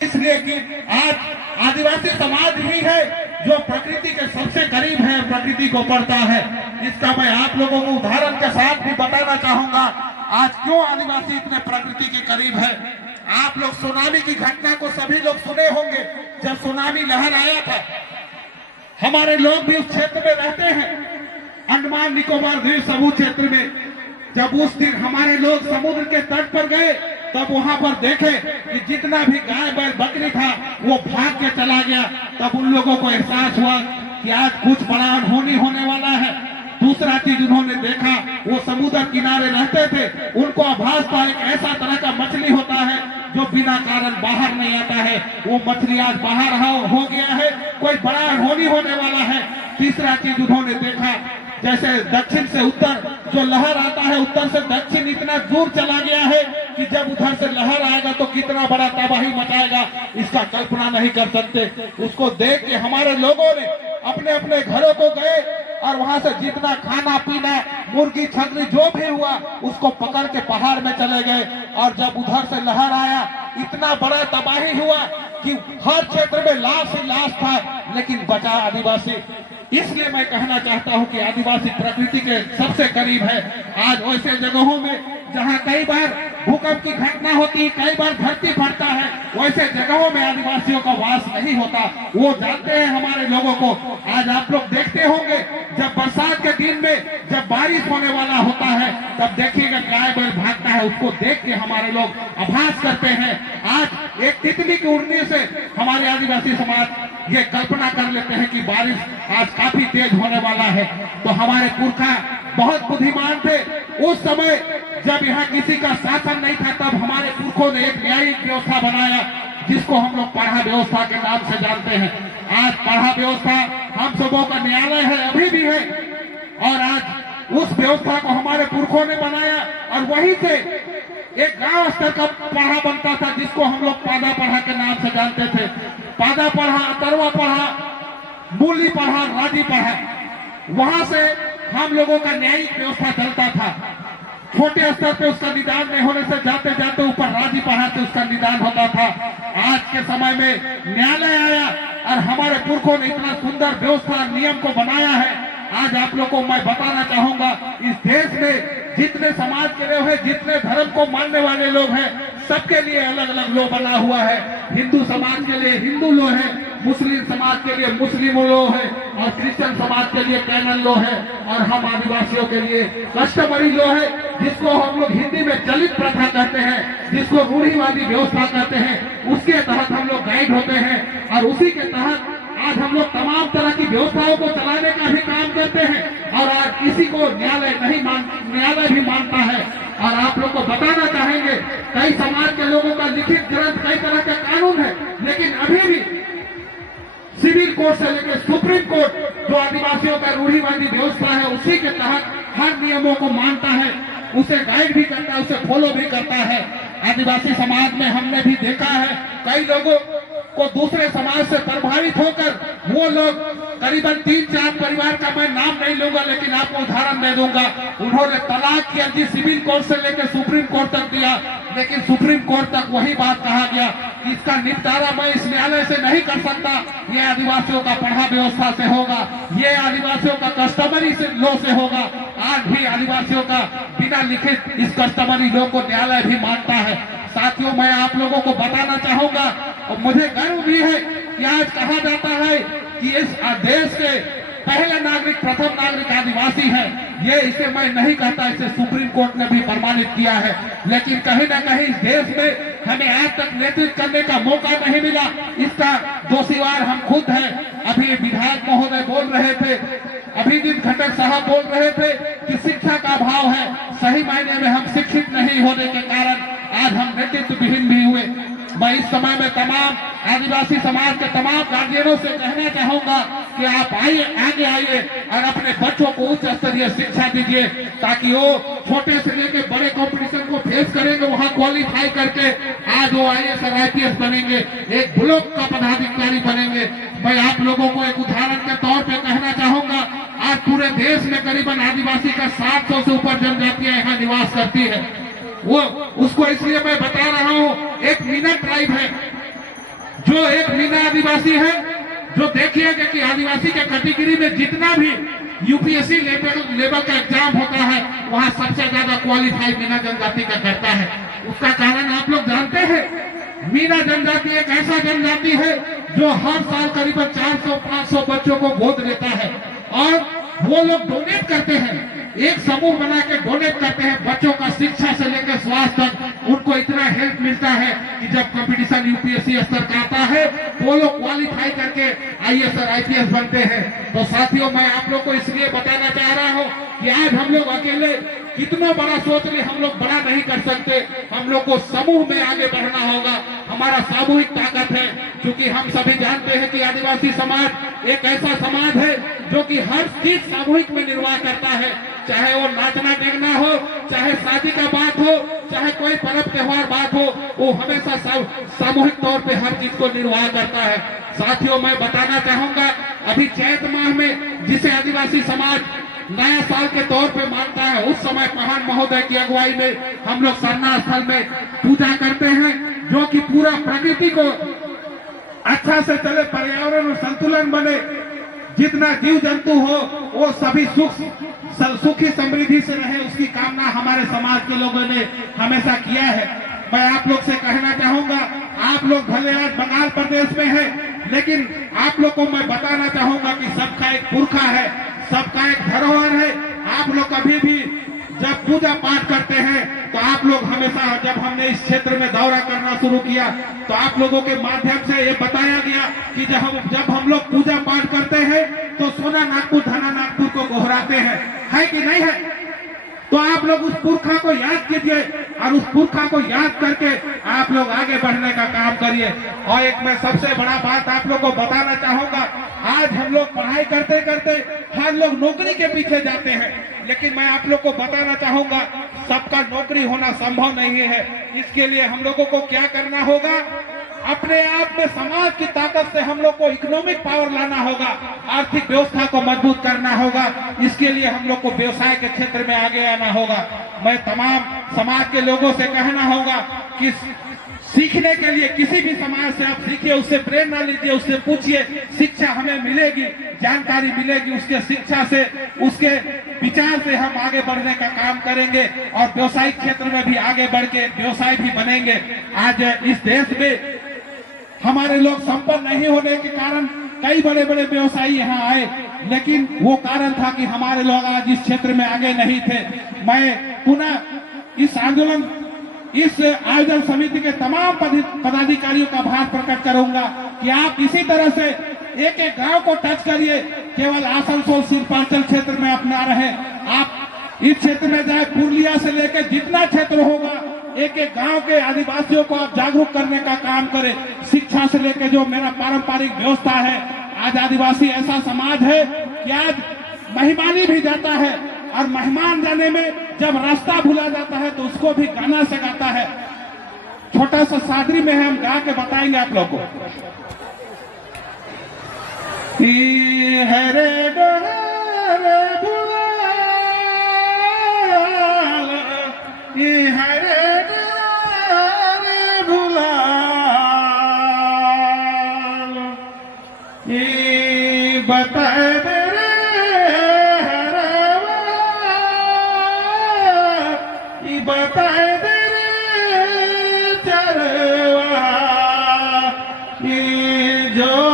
इसलिए कि आज आदिवासी समाज ही है जो प्रकृति के सबसे करीब है, प्रकृति को पढ़ता है। इसका मैं आप लोगों को उदाहरण के साथ भी बताना चाहूंगा आज क्यों आदिवासी इतने प्रकृति के करीब है। आप लोग सुनामी की घटना को सभी लोग सुने होंगे। जब सुनामी लहर आया था, हमारे लोग भी उस क्षेत्र में रहते हैं, अंडमान निकोबार द्वीप समूह क्षेत्र में। जब उस दिन हमारे लोग समुद्र के तट पर गए, तब वहां पर देखे कि जितना भी गाय बैल बकरी था वो भाग के चला गया। तब उन लोगों को एहसास हुआ कि आज कुछ बड़ा अनहोनी होने वाला है। दूसरा चीज उन्होंने देखा, वो समुद्र किनारे रहते थे, उनको आभास था एक ऐसा तरह का मछली होता है जो बिना कारण बाहर नहीं आता है। वो मछली आज बाहर हो गया है, कोई बड़ा अनहोनी होने वाला है। तीसरा चीज उन्होंने देखा, जैसे दक्षिण से उत्तर जो लहर आता है, उत्तर से दक्षिण इतना दूर चला गया है कि जब उधर से लहर आएगा तो कितना बड़ा तबाही मचाएगा, इसका कल्पना नहीं कर सकते। उसको देख के हमारे लोगों ने अपने अपने घरों को गए और वहां से जितना खाना पीना, मुर्गी छकरी जो भी हुआ, उसको पकड़ के पहाड़ में चले गए। और जब उधर से लहर आया, इतना बड़ा तबाही हुआ कि हर क्षेत्र में लाश ही लाश था, लेकिन बचा आदिवासी। इसलिए मैं कहना चाहता हूं कि आदिवासी प्रकृति के सबसे करीब है। आज वैसे जगहों में जहां कई बार भूकंप की घटना होती है, कई बार धरती फटता है, वैसे जगहों में आदिवासियों का वास नहीं होता। वो जानते हैं हमारे लोगों को। आज आप लोग देखते होंगे जब बरसात के दिन में जब बारिश होने वाला होता है, तब देखिएगा गाय बैल भागता है, उसको देख के हमारे लोग आभास करते हैं। आज एक तितली की उड़ने से हमारे आदिवासी समाज ये कल्पना कर लेते हैं कि बारिश आज काफी तेज होने वाला है। तो हमारे पुरखा बहुत बुद्धिमान थे। उस समय जब यहाँ किसी का शासन नहीं था, तब हमारे पुरखों ने एक न्यायिक व्यवस्था बनाया जिसको हम लोग पढ़ा व्यवस्था के नाम से जानते हैं। आज पढ़ा व्यवस्था हम सबों का न्यायालय है, अभी भी है। और आज उस व्यवस्था को हमारे पुरखों ने बनाया और वहीं से एक गांव स्तर का पढ़ा बनता था जिसको हम लोग पादा पढ़ा के नाम से जानते थे। पादा पढ़ा, अतरवा पढ़ा, मूली पढ़ा, राजी पढ़ा, वहां से हम लोगों का न्यायिक व्यवस्था चलता था। छोटे स्तर पे उसका निदान नहीं होने से जाते जाते ऊपर राजी पढ़ा से उसका निदान होता था। आज के समय में न्यायालय आया और हमारे पुरखों ने इतना सुंदर व्यवस्था नियम को बनाया है। आज आप लोगों को मैं बताना चाहूंगा, इस देश में जितने समाज के लोग हैं, जितने धर्म को मानने वाले लोग हैं, सबके लिए अलग अलग लॉ बना हुआ है। हिंदू समाज के लिए हिंदू लॉ है, मुस्लिम समाज के लिए मुस्लिम लॉ है, और क्रिश्चियन समाज के लिए कैनन लॉ है, और हम आदिवासियों के लिए कस्टमरी लॉ है, जिसको हम लोग हिंदी में चलित प्रथा कहते हैं, जिसको रूढ़िवादी व्यवस्था कहते हैं। उसके तहत हम लोग गाइड होते हैं और उसी के तहत आज हम लोग तमाम तरह की व्यवस्थाओं को चलाने का भी काम करते हैं। और आज इसी को न्यायालय भी मानता है। और आप लोग को बताना चाहेंगे, कई समाज के लोगों का लिखित ग्रंथ, कई तरह के कानून है, लेकिन अभी भी सिविल कोर्ट से लेकर सुप्रीम कोर्ट जो आदिवासियों का रूढ़िवादी व्यवस्था है, उसी के तहत हर नियमों को मानता है, उसे गाइड भी करता है, उसे फॉलो भी करता है। आदिवासी समाज में हमने भी देखा है, कई लोगों को दूसरे समाज से प्रभावित होकर वो लोग करीबन 3-4 परिवार का मैं नाम नहीं लूंगा, लेकिन आपको उदाहरण दे दूंगा। उन्होंने तलाक की अर्जी सिविल कोर्ट से लेकर सुप्रीम कोर्ट तक दिया, लेकिन सुप्रीम कोर्ट तक वही बात कहा गया कि इसका निपटारा मैं इस न्यायालय से नहीं कर सकता, ये आदिवासियों का पढ़ा व्यवस्था से होगा, ये आदिवासियों का कस्टमरी से लॉ से होगा। आज भी आदिवासियों का बिना लिखित इस कस्टमरी लॉ को न्यायालय भी मानता है। साथियों, मैं आप लोगों को बताना चाहूंगा और मुझे गर्व भी है कि आज कहा जाता है कि इस देश के पहले नागरिक, प्रथम नागरिक आदिवासी है। ये इसे मैं नहीं कहता, इसे सुप्रीम कोर्ट ने भी प्रमाणित किया है। लेकिन कहीं ना कहीं इस देश में हमें आज तक नेतृत्व करने का मौका नहीं मिला। इसका दोषीवार हम खुद हैं। अभी विधायक महोदय बोल रहे थे, अभिजीत खट्टर साहब बोल रहे थे कि शिक्षा का अभाव है। सही मायने में हम शिक्षित नहीं होने के कारण आज हम नेतृत्व विहीन भी हुए। मैं इस समय में तमाम आदिवासी समाज के तमाम गार्जियनों से कहना चाहूंगा कि आप आगे आइए और अपने बच्चों को उच्च स्तरीय शिक्षा दीजिए, ताकि वो छोटे से लेकर बड़े कंपटीशन को फेस करेंगे, वहां क्वालिफाई करके आज वो IAS और IPS बनेंगे, एक ब्लॉक का पदाधिकारी बनेंगे। मैं आप लोगों को एक उदाहरण के तौर पे कहना चाहूंगा, आज पूरे देश में करीबन आदिवासी का 700 से ऊपर जनजातियां यहाँ निवास करती है। वो उसको इसलिए मैं बता रहा हूँ, एक मिनट ट्राइब है, जो एक मीना आदिवासी है, जो देखिएगा कि आदिवासी के कैटेगरी में जितना भी यूपीएससी लेवल का एग्जाम होता है वहां सबसे ज्यादा क्वालिफाई मीना जनजाति का करता है। उसका कारण आप लोग जानते हैं, मीना जनजाति एक ऐसा जनजाति है जो हर साल करीबन 400-500 बच्चों को गोद लेता है और वो लोग डोनेट करते हैं, एक समूह बना के डोनेट करते हैं। बच्चों का शिक्षा से लेकर स्वास्थ्य तक उनको इतना हेल्प मिलता है कि जब कंपटीशन यूपीएससी स्तर का आता है वो लोग क्वालिफाई करके आईएएस और आईपीएस बनते हैं। तो साथियों, मैं आप लोग को इसलिए बताना चाह रहा हूँ कि आज हम लोग अकेले कितना बड़ा सोच ले हम लोग बड़ा नहीं कर सकते, हम लोग को समूह में आगे बढ़ना होगा। हमारा सामूहिक ताकत है, क्योंकि हम सभी जानते हैं कि आदिवासी समाज एक ऐसा समाज है जो कि हर चीज सामूहिक में निर्वाह करता है, चाहे वो नाचना डेगना हो, चाहे शादी का बात हो, चाहे कोई पर्व त्योहार बात हो, वो हमेशा सामूहिक तौर पे हर चीज को निर्वाह करता है। साथियों, मैं बताना चाहूंगा, अभी चैत माह में जिसे आदिवासी समाज नया साल के तौर पे मानता है, उस समय महान महोदय की अगुवाई में हम लोग सरना स्थल में पूजा करते हैं, जो कि पूरा प्रकृति को अच्छा से चले, पर्यावरण में संतुलन बने, जितना जीव जंतु हो वो सभी सुखी समृद्धि से रहे, उसकी कामना हमारे समाज के लोगों ने हमेशा किया है। मैं आप लोग से कहना चाहूंगा, आप लोग भले आज बंगाल प्रदेश में हैं, लेकिन आप लोग को मैं बताना चाहूंगा कि सबका एक पुरखा है, सबका एक धरोहर है। आप लोग कभी भी जब पूजा पाठ करते हैं तो आप लोग हमेशा, जब हमने इस क्षेत्र में दौरा करना शुरू किया तो आप लोगों के माध्यम से ये बताया गया कि जब हम लोग पूजा पाठ करते हैं तो सोना नागपुर धना नागपुर को गोहराते हैं, है कि नहीं है? तो आप लोग उस पुरखा को याद कीजिए और उस पुरखा को याद करके आप लोग आगे बढ़ने का काम करिए। और एक मैं सबसे बड़ा बात आप लोग को बताना चाहूंगा, आज हम लोग पढ़ाई करते करते हर लोग नौकरी के पीछे जाते हैं, लेकिन मैं आप लोग को बताना चाहूंगा सबका नौकरी होना संभव नहीं है। इसके लिए हम लोगों को क्या करना होगा, अपने आप में समाज की ताकत से हम लोग को इकोनॉमिक पावर लाना होगा, आर्थिक व्यवस्था को मजबूत करना होगा। इसके लिए हम लोग को व्यवसाय के क्षेत्र में आगे आना होगा। मैं तमाम समाज के लोगों से कहना होगा कि सीखने के लिए किसी भी समाज से आप सीखिए, उससे प्रेरणा लीजिए, उससे पूछिए, शिक्षा हमें मिलेगी, जानकारी मिलेगी, उसके शिक्षा से, उसके विचार से हम आगे बढ़ने का काम करेंगे और व्यवसायिक क्षेत्र में भी आगे बढ़ के व्यवसाय भी बनेंगे। आज इस देश में हमारे लोग संपन्न नहीं होने के कारण कई बड़े बड़े व्यवसायी यहाँ आए, लेकिन वो कारण था कि हमारे लोग आज इस क्षेत्र में आगे नहीं थे। मैं पुनः इस आयोजन समिति के तमाम पदाधिकारियों का आभार प्रकट करूंगा कि आप इसी तरह से एक एक गांव को टच करिए, केवल आसनसोल सिरपांचल क्षेत्र में अपना रहे, आप इस क्षेत्र में जाए, पुरुलिया से लेकर जितना क्षेत्र होगा, एक एक गांव के आदिवासियों को आप जागरूक करने का काम करें। शिक्षा से लेकर जो मेरा पारंपरिक व्यवस्था है, आज आदिवासी ऐसा समाज है कि आज मेहमानी भी जाता है और मेहमान जाने में जब रास्ता भूला जाता है तो उसको भी गाना से गाता है। छोटा सा सादरी में हम गा के बताएंगे आप लोगों को। हरे बता दे बता दे चरवा जो